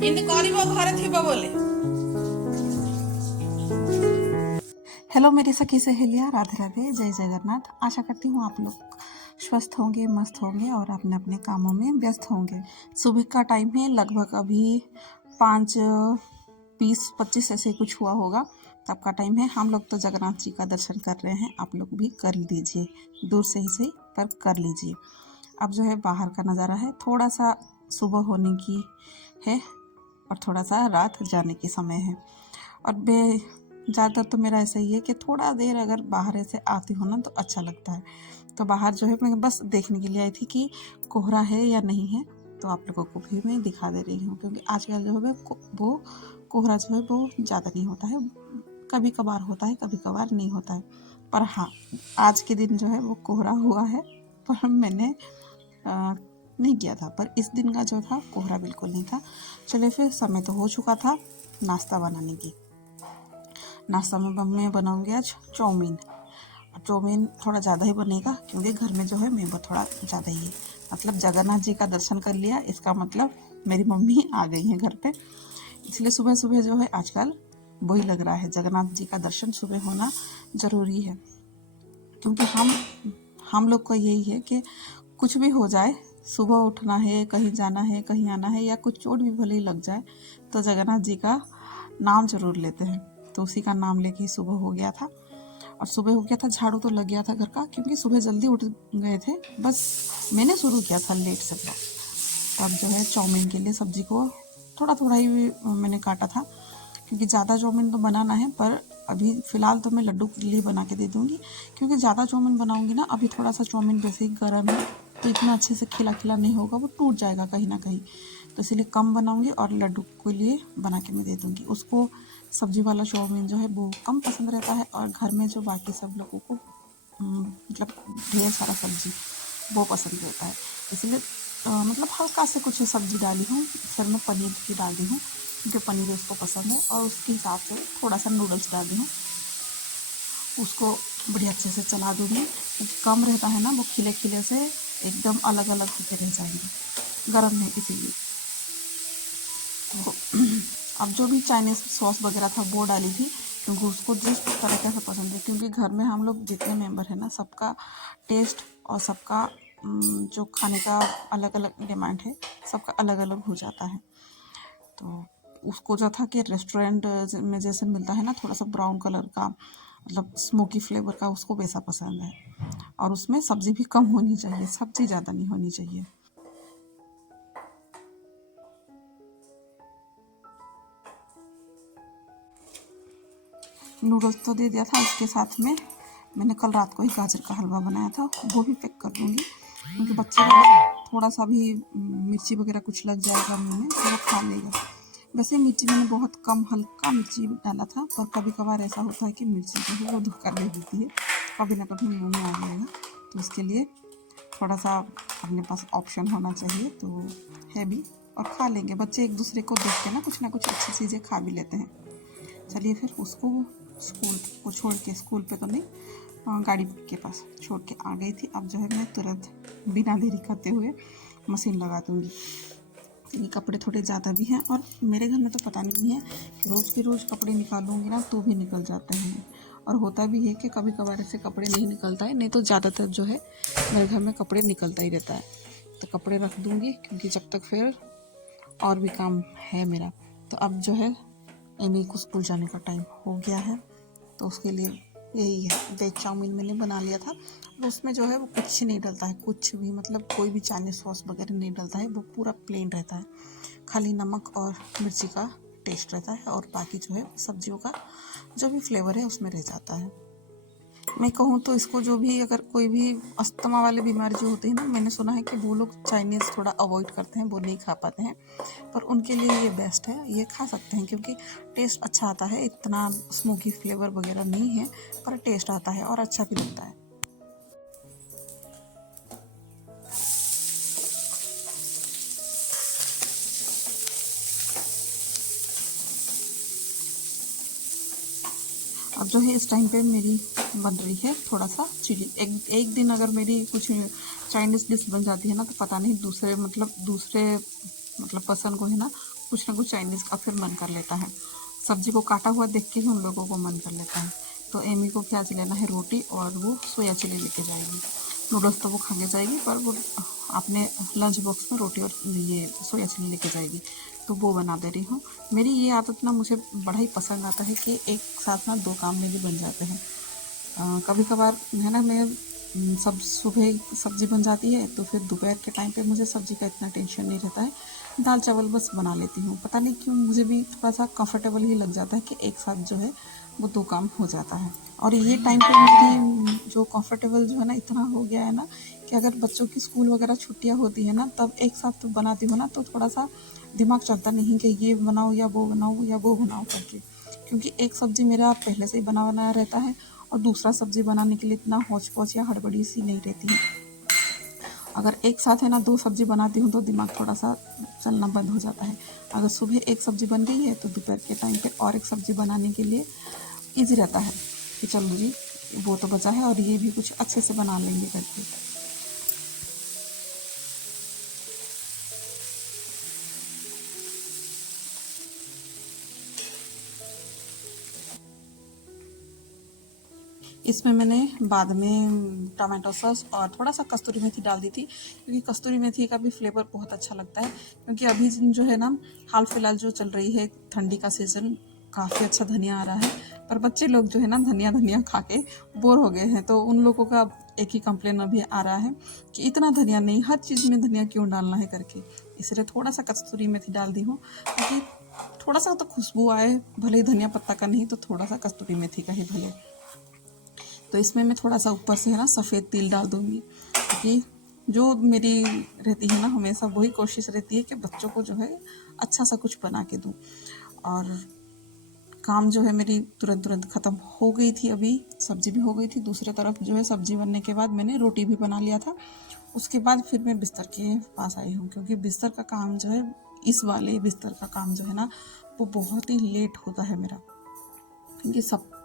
इनके कौन वो घरे थी बोले। हेलो मेरी सखी सहेलियाँ, राधे राधे, जय जगन्नाथ। आशा करती हूँ आप लोग स्वस्थ होंगे, मस्त होंगे और अपने अपने कामों में व्यस्त होंगे। सुबह का टाइम है, लगभग अभी 5:20-25 ऐसे कुछ हुआ होगा, तब का टाइम है। हम लोग तो जगन्नाथ जी का दर्शन कर रहे हैं, आप लोग भी कर लीजिए, दूर से ही सही पर कर लीजिए। अब जो है बाहर का नज़ारा है, थोड़ा सा सुबह होने की है और थोड़ा सा रात जाने की समय है। और ज़्यादातर तो मेरा ऐसा ही है कि थोड़ा देर अगर बाहर से आती हूँ ना तो अच्छा लगता है। तो बाहर जो है मैं बस देखने के लिए आई थी कि कोहरा है या नहीं है, तो आप लोगों को भी मैं दिखा दे रही हूँ। क्योंकि आजकल जो है वो कोहरा जो है वो ज़्यादा नहीं होता है, कभी कभार होता है, कभी कभार नहीं होता है। पर हाँ, आज के दिन जो है वो कोहरा हुआ है, पर मैंने नहीं किया था। पर इस दिन का जो था कोहरा बिल्कुल नहीं था। चलिए फिर समय तो हो चुका था नाश्ता बनाने की। नाश्ता में मैं बनाऊंगी आज चाउमीन। चाउमीन थोड़ा ज़्यादा ही बनेगा क्योंकि घर में जो है मेंबर थोड़ा ज़्यादा ही है। मतलब जगन्नाथ जी का दर्शन कर लिया, इसका मतलब मेरी मम्मी आ गई हैं घर पे। इसलिए सुबह सुबह जो है आजकल वही लग रहा है, जगन्नाथ जी का दर्शन सुबह होना ज़रूरी है। क्योंकि हम लोग का यही है कि कुछ भी हो जाए, सुबह उठना है, कहीं जाना है, कहीं आना है, या कुछ चोट भी भले ही लग जाए तो जगन्नाथ जी का नाम जरूर लेते हैं। तो उसी का नाम लेके ही सुबह हो गया था। और सुबह हो गया था, झाड़ू तो लग गया था घर का, क्योंकि सुबह जल्दी उठ गए थे। बस मैंने शुरू किया था लेट से ब्लॉग। तो अब जो है चाउमीन के लिए सब्जी को थोड़ा थोड़ा ही मैंने काटा था, क्योंकि ज़्यादा चाउमीन तो बनाना है। पर अभी फ़िलहाल तो मैं लड्डू के लिए बना के दे दूँगी, क्योंकि ज़्यादा चाउमीन बनाऊँगी ना, अभी थोड़ा सा चाउमीन वैसे ही गर्म है तो इतना अच्छे से खिला खिला नहीं होगा, वो टूट जाएगा कहीं ना कहीं। तो इसलिए कम बनाऊँगी और लड्डू के लिए बना के मैं दे दूँगी उसको। सब्जी वाला चाउमीन जो है वो कम पसंद रहता है, और घर में जो बाकी सब लोगों को मतलब ढेर सारा सब्जी वो पसंद रहता है। इसलिए मतलब हल्का से कुछ सब्जी डाली हूँ, फिर मैं पनीर की डाल दी हूँ क्योंकि पनीर उसको पसंद है, और उसके हिसाब से थोड़ा सा नूडल्स डाल दी हूँ। उसको बढ़िया अच्छे से चला दूँगी, क्योंकि कम रहता है ना, वो खिले खिले से एकदम अलग अलग होते रह जाएंगे, गर्म है इसीलिए। तो अब जो भी चाइनीज़ सॉस वगैरह था वो डाली थी, क्योंकि उसको जिस तरीके से पसंद है। क्योंकि घर में हम लोग जितने मेंबर हैं ना, सबका टेस्ट और सबका जो खाने का अलग अलग डिमांड है, सबका अलग अलग हो जाता है। तो उसको जो था कि रेस्टोरेंट में जैसे मिलता है ना, थोड़ा सा ब्राउन कलर का, मतलब स्मोकी फ्लेवर का, उसको वैसा पसंद है। और उसमें सब्ज़ी भी कम होनी चाहिए, सब्ज़ी ज़्यादा नहीं होनी चाहिए। नूडल्स तो दे दिया था, उसके साथ में मैंने कल रात को ही गाजर का हलवा बनाया था, वो भी पैक कर दूँगी। क्योंकि बच्चे को थोड़ा सा भी मिर्ची वगैरह कुछ लग जाएगा मुँह में तो वो खा लेगा। वैसे मिर्ची मैंने बहुत कम, हल्का मिर्ची डाला था, पर कभी कभार ऐसा होता है कि मिर्ची जो है वो धोखा दे देती है, कभी ना कभी मुँह में आ जाएगा। तो इसके लिए थोड़ा सा अपने पास ऑप्शन होना चाहिए, तो है भी। और खा लेंगे बच्चे, एक दूसरे को देख के ना कुछ अच्छी चीज़ें खा भी लेते हैं। चलिए फिर उसको स्कूल को छोड़ के, स्कूल पे तो नहीं, गाड़ी के पास छोड़ के आ गई थी। अब जो है मैं तुरंत बिना देरी करते हुए मशीन लगा दूँगी। ये कपड़े थोड़े ज़्यादा भी हैं, और मेरे घर में तो पता नहीं है, रोज़ के रोज़ कपड़े निकालूंगी ना तो भी निकल जाते हैं। और होता भी है कि कभी कभार ऐसे कपड़े नहीं निकलता है, नहीं तो ज़्यादातर जो है मेरे घर में कपड़े निकलता ही रहता है। तो कपड़े रख दूँगी, क्योंकि जब तक फिर और भी काम है मेरा। तो अब जो है एमी को स्कूल जाने का टाइम हो गया है, तो उसके लिए यही है। वेज चाउमीन मैंने बना लिया था, और उसमें जो है वो कुछ नहीं डलता है, कुछ भी, मतलब कोई भी चाइनीज़ सॉस वगैरह नहीं डलता है, वो पूरा प्लेन रहता है। खाली नमक और मिर्ची का टेस्ट रहता है, और बाकी जो है सब्जियों का जो भी फ्लेवर है उसमें रह जाता है। मैं कहूँ तो इसको जो भी, अगर कोई भी अस्थमा वाले बीमार जो होते हैं ना, मैंने सुना है कि वो लोग चाइनीज़ थोड़ा अवॉइड करते हैं, वो नहीं खा पाते हैं। पर उनके लिए ये बेस्ट है, ये खा सकते हैं, क्योंकि टेस्ट अच्छा आता है, इतना स्मोकी फ्लेवर वगैरह नहीं है, पर टेस्ट आता है और अच्छा भी लगता है। अब जो है इस टाइम पे मेरी बन रही है थोड़ा सा चिली। एक दिन अगर मेरी कुछ चाइनीज़ डिश बन जाती है ना, तो पता नहीं दूसरे मतलब पसंद को है ना, कुछ ना कुछ चाइनीज़ का फिर मन कर लेता है। सब्जी को काटा हुआ देख के ही उन लोगों को मन कर लेता है। तो एमी को क्या आज लेना है रोटी, और वो सोया चिली लेके जाएगी। नूडल्स तो वो खा के जाएगी, पर वो अपने लंच बॉक्स में रोटी और ये सोया चिली लेके जाएगी, तो वो बना दे रही हूँ। मेरी ये आदत ना मुझे बड़ा ही पसंद आता है कि एक साथ ना दो काम मेरे बन जाते हैं। कभी कभार है ना, मैं सब सुबह सब्ज़ी बन जाती है तो फिर दोपहर के टाइम पे मुझे सब्ज़ी का इतना टेंशन नहीं रहता है, दाल चावल बस बना लेती हूँ। पता नहीं क्यों मुझे भी थोड़ा सा कंफर्टेबल ही लग जाता है कि एक साथ जो है वो दो काम हो जाता है। और ये टाइम पे मेरी जो कंफर्टेबल जो है ना इतना हो गया है ना कि अगर बच्चों की स्कूल वगैरह छुट्टियाँ होती है ना, तब एक साथ तो बनाती हूँ ना, तो थोड़ा सा दिमाग चलता नहीं कि ये बनाओ या वो बनाओ या वो बनाओ करके, क्योंकि एक सब्ज़ी मेरा पहले से ही बना बनाया रहता है और दूसरा सब्ज़ी बनाने के लिए इतना हौच पौच या हड़बड़ी सी नहीं रहती है। अगर एक साथ है ना दो सब्ज़ी बनाती हूँ तो दिमाग थोड़ा सा चलना बंद हो जाता है। अगर सुबह एक सब्ज़ी बन गई है तो दोपहर के टाइम पे और एक सब्ज़ी बनाने के लिए ईजी रहता है कि चलो जी वो तो बचा है और ये भी कुछ अच्छे से बना लेंगे करके। इसमें मैंने बाद में टमाटो सॉस और थोड़ा सा कस्तूरी मेथी डाल दी थी, क्योंकि कस्तूरी मेथी का भी फ्लेवर बहुत अच्छा लगता है। क्योंकि अभी जो है ना हाल फिलहाल जो चल रही है ठंडी का सीज़न, काफ़ी अच्छा धनिया आ रहा है, पर बच्चे लोग जो है ना धनिया धनिया खा के बोर हो गए हैं, तो उन लोगों का एक ही कंप्लेन अभी आ रहा है कि इतना धनिया नहीं, हर चीज़ में धनिया क्यों डालना है करके। इसलिए थोड़ा सा कस्तूरी मेथी डाल दी हूँ, क्योंकि थोड़ा सा तो खुशबू आए, भले ही धनिया पत्ता का नहीं तो थोड़ा सा कस्तूरी मेथी का ही भले। तो इसमें मैं थोड़ा सा ऊपर से है ना सफ़ेद तिल डाल दूँगी, क्योंकि जो मेरी रहती है ना हमेशा वही कोशिश रहती है कि बच्चों को जो है अच्छा सा कुछ बना के दूँ। और काम जो है मेरी तुरंत तुरंत ख़त्म हो गई थी, अभी सब्ज़ी भी हो गई थी। दूसरी तरफ जो है सब्ज़ी बनने के बाद मैंने रोटी भी बना लिया था। उसके बाद फिर मैं बिस्तर के पास आई हूँ, क्योंकि बिस्तर का काम जो है, इस वाले बिस्तर का काम जो है ना वो बहुत ही लेट होता है मेरा, क्योंकि सबका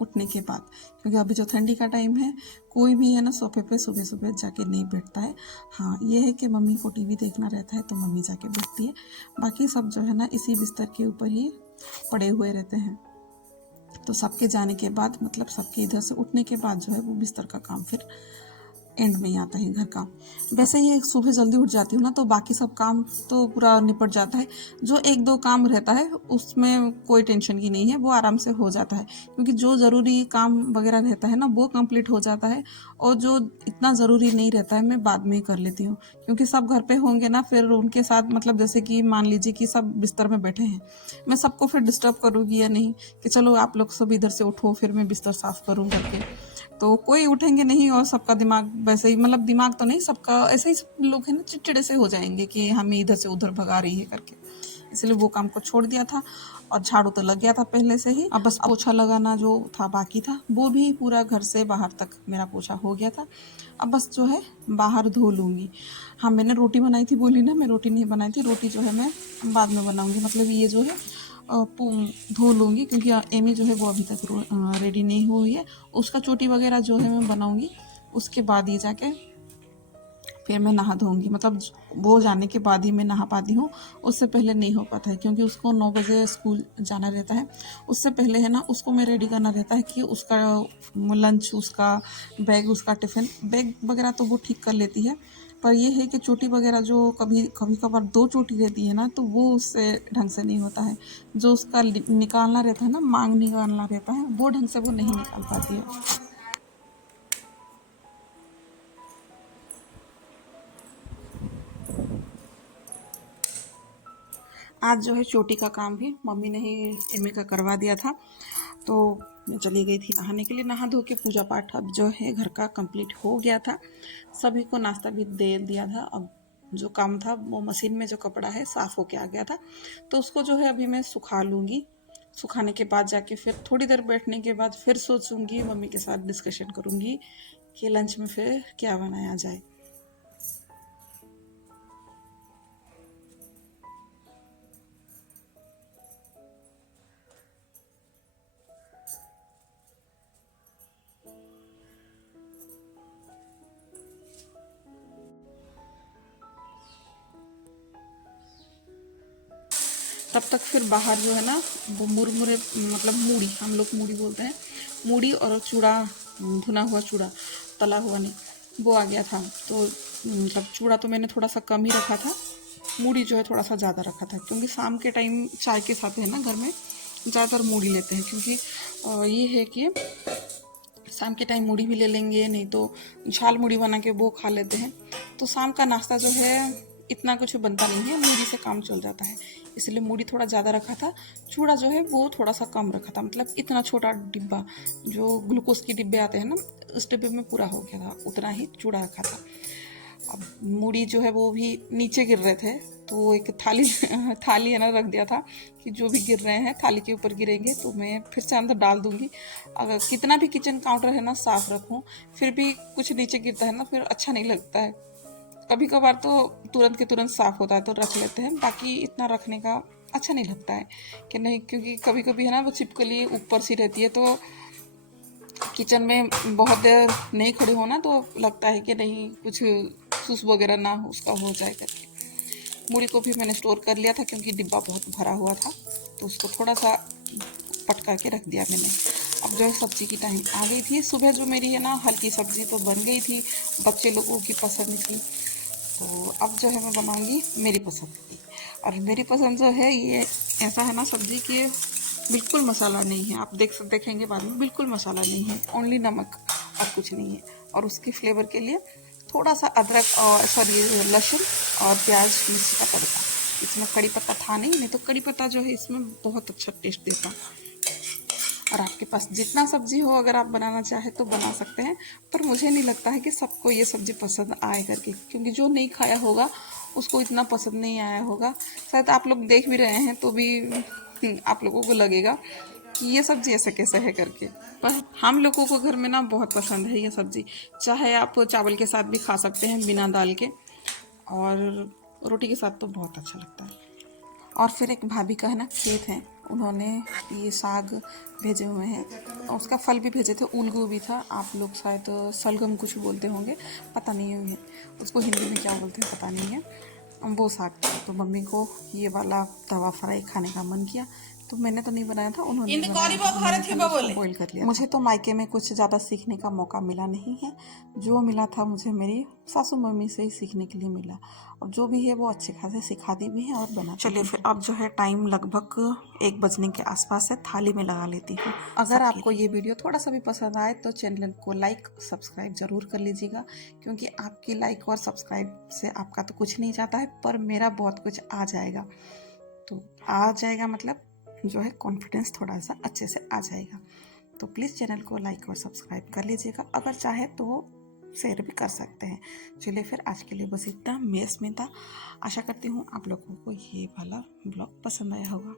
उठने के बाद, क्योंकि अभी जो ठंडी का टाइम है कोई भी है ना सोफे पे सुबह सुबह जाके नहीं बैठता है। हाँ ये है कि मम्मी को टीवी देखना रहता है तो मम्मी जाके बैठती है, बाकी सब जो है ना इसी बिस्तर के ऊपर ही पड़े हुए रहते हैं। तो सबके जाने के बाद, मतलब सबके इधर से उठने के बाद जो है वो बिस्तर का काम फिर एंड में ही आता है घर का। वैसे ही सुबह जल्दी उठ जाती हूँ ना तो बाकी सब काम तो पूरा निपट जाता है। जो एक दो काम रहता है उसमें कोई टेंशन की नहीं है, वो आराम से हो जाता है, क्योंकि जो ज़रूरी काम वगैरह रहता है ना वो कंप्लीट हो जाता है, और जो इतना ज़रूरी नहीं रहता है मैं बाद में ही कर लेती हूँ। क्योंकि सब घर पे होंगे ना, फिर उनके साथ मतलब जैसे कि मान लीजिए कि सब बिस्तर में बैठे हैं, मैं सबको फिर डिस्टर्ब करूँगी या नहीं कि चलो आप लोग सब इधर से उठो फिर मैं बिस्तर साफ़ करूँ करके, तो कोई उठेंगे नहीं और सबका दिमाग वैसे ही, मतलब दिमाग तो नहीं, सबका ऐसे ही सब लोग हैं ना चिड़चिड़े से हो जाएंगे कि हमें इधर से उधर भगा रही है करके। इसलिए वो काम को छोड़ दिया था, और झाड़ू तो लग गया था पहले से ही। अब बस पोछा लगाना जो था बाकी था, वो भी पूरा घर से बाहर तक मेरा पोछा हो गया था। अब बस जो है बाहर धो लूँगी। हाँ मैंने रोटी बनाई थी, बोली ना मैं रोटी नहीं बनाई थी, रोटी जो है मैं बाद में बनाऊँगी। मतलब ये जो है धो लूँगी, क्योंकि एमी जो है वो अभी तक रेडी नहीं हुई है। उसका चोटी वगैरह जो है मैं बनाऊँगी, उसके बाद ही जाके फिर मैं नहा धोऊँगी। मतलब वो जाने के बाद ही मैं नहा पाती हूँ, उससे पहले नहीं हो पाता है, क्योंकि उसको 9 बजे स्कूल जाना रहता है। उससे पहले है ना उसको मैं रेडी करना रहता है कि उसका लंच, उसका बैग, उसका टिफ़िन बैग वगैरह तो वो ठीक कर लेती है। पर ये है कि चोटी वगैरह जो कभी कभी कभार 2 चोटी रहती है ना, तो वो उससे ढंग से नहीं होता है। जो उसका निकालना रहता है ना, मांग निकालना रहता है, वो ढंग से वो नहीं निकाल पाती है। आज जो है चोटी का काम भी मम्मी ने ही एम का करवा दिया था, तो मैं चली गई थी नहाने के लिए। नहा धो के पूजा पाठ अब जो है घर का कंप्लीट हो गया था, सभी को नाश्ता भी दे दिया था। अब जो काम था वो मशीन में जो कपड़ा है साफ़ होके आ गया था, तो उसको जो है अभी मैं सुखा लूँगी। सुखाने के बाद जाके फिर थोड़ी देर बैठने के बाद फिर सोचूंगी, मम्मी के साथ डिस्कशन करूँगी कि लंच में फिर क्या बनाया जाए। तब तक फिर बाहर जो है ना वो मुरमुरे, मतलब मूढ़ी, हम लोग मूढ़ी बोलते हैं, मूढ़ी और चूड़ा, भुना हुआ चूड़ा, तला हुआ नहीं, वो आ गया था। तो मतलब चूड़ा तो मैंने थोड़ा सा कम ही रखा था, मूढ़ी जो है थोड़ा सा ज़्यादा रखा था, क्योंकि शाम के टाइम चाय के साथ है ना घर में ज़्यादातर मूढ़ी लेते हैं, क्योंकि ये है कि शाम के टाइम मूढ़ी भी ले लेंगे, नहीं तो झाल मूढ़ी बना के वो खा लेते हैं। तो शाम का नाश्ता जो है इतना कुछ बनता नहीं है, मूढ़ी से काम चल जाता है, इसलिए मूढ़ी थोड़ा ज़्यादा रखा था। चूड़ा जो है वो थोड़ा सा कम रखा था, मतलब इतना छोटा डिब्बा जो ग्लूकोज के डिब्बे आते हैं ना, उस डिब्बे में पूरा हो गया था, उतना ही चूड़ा रखा था। अब मूढ़ी जो है वो भी नीचे गिर रहे थे, तो एक थाली थाली है ना रख दिया था कि जो भी गिर रहे हैं थाली के ऊपर गिरेंगे तो मैं फिर से अंदर डाल दूंगी। अगर कितना भी किचन काउंटर है ना साफ रखूं, फिर भी कुछ नीचे गिरता है ना, फिर अच्छा नहीं लगता है। कभी कभार तो तुरंत के तुरंत साफ होता है तो रख लेते हैं, बाकी इतना रखने का अच्छा नहीं लगता है कि नहीं, क्योंकि कभी कभी है ना वो छिपकली ऊपर सी रहती है, तो किचन में बहुत देर नहीं खड़े होना तो लगता है कि नहीं कुछ सूस वगैरह ना हो, उसका हो जाए करके। मूढ़ी को भी मैंने स्टोर कर लिया था क्योंकि डिब्बा बहुत भरा हुआ था, तो उसको थोड़ा सा पटका के रख दिया मैंने। अब जो है सब्जी की टाइम आ गई थी, सुबह जो मेरी है ना हल्की सब्जी तो बन गई थी, बच्चे लोगों की पसंद थी, तो अब जो है मैं बनाऊंगी मेरी पसंद की। और मेरी पसंद जो है ये ऐसा है ना सब्जी कि बिल्कुल मसाला नहीं है, आप देखेंगे बाद में, बिल्कुल मसाला नहीं है, ओनली नमक और कुछ नहीं है। और उसके फ्लेवर के लिए थोड़ा सा अदरक और सॉरी लहसुन और प्याज मिर्ची का तड़का। इसमें कड़ी पत्ता था नहीं तो कड़ी पत्ता जो है इसमें बहुत अच्छा टेस्ट देता। और आपके पास जितना सब्जी हो अगर आप बनाना चाहे तो बना सकते हैं, पर मुझे नहीं लगता है कि सबको ये सब्जी पसंद आए करके, क्योंकि जो नहीं खाया होगा उसको इतना पसंद नहीं आया होगा। शायद आप लोग देख भी रहे हैं तो भी आप लोगों को लगेगा कि ये सब्जी ऐसे कैसे है करके, पर हम लोगों को घर में ना बहुत पसंद है ये सब्जी। चाहे आप चावल के साथ भी खा सकते हैं बिना दाल के, और रोटी के साथ तो बहुत अच्छा लगता है। और फिर एक भाभी का है ना खेत है, उन्होंने ये साग भेजे हुए हैं, और उसका फल भी भेजे थे, उलगू भी था, आप लोग शायद सलगम कुछ बोलते होंगे, पता नहीं है उसको हिंदी में क्या बोलते हैं पता नहीं है, वो साग था। तो मम्मी को ये वाला तवा फ्राई खाने का मन किया, तो मैंने तो नहीं बनाया था, उन्होंने इन बनाया गरीबों था, घरे मैंने थे खाली उसको बोले बॉईल कर लिया। मुझे तो मायके में कुछ ज़्यादा सीखने का मौका मिला नहीं है, जो मिला था मुझे मेरी सासू मम्मी से ही सीखने के लिए मिला, और जो भी है वो अच्छे खासे सिखाती भी हैं और बना। चलिए फिर अब जो है टाइम लगभग 1 बजने के आसपास है, थाली में लगा लेती हूँ। अगर आपको ये वीडियो थोड़ा सा भी पसंद आए तो चैनल को लाइक सब्सक्राइब ज़रूर कर लीजिएगा, क्योंकि आपकी लाइक और सब्सक्राइब से आपका तो कुछ नहीं जाता है, पर मेरा बहुत कुछ आ जाएगा। तो आ जाएगा मतलब जो है कॉन्फिडेंस थोड़ा सा अच्छे से आ जाएगा। तो प्लीज़ चैनल को लाइक और सब्सक्राइब कर लीजिएगा, अगर चाहे तो शेयर भी कर सकते हैं। चलिए फिर आज के लिए बस इतना। मैं स्मिता, आशा करती हूँ आप लोगों को ये वाला ब्लॉग पसंद आया होगा।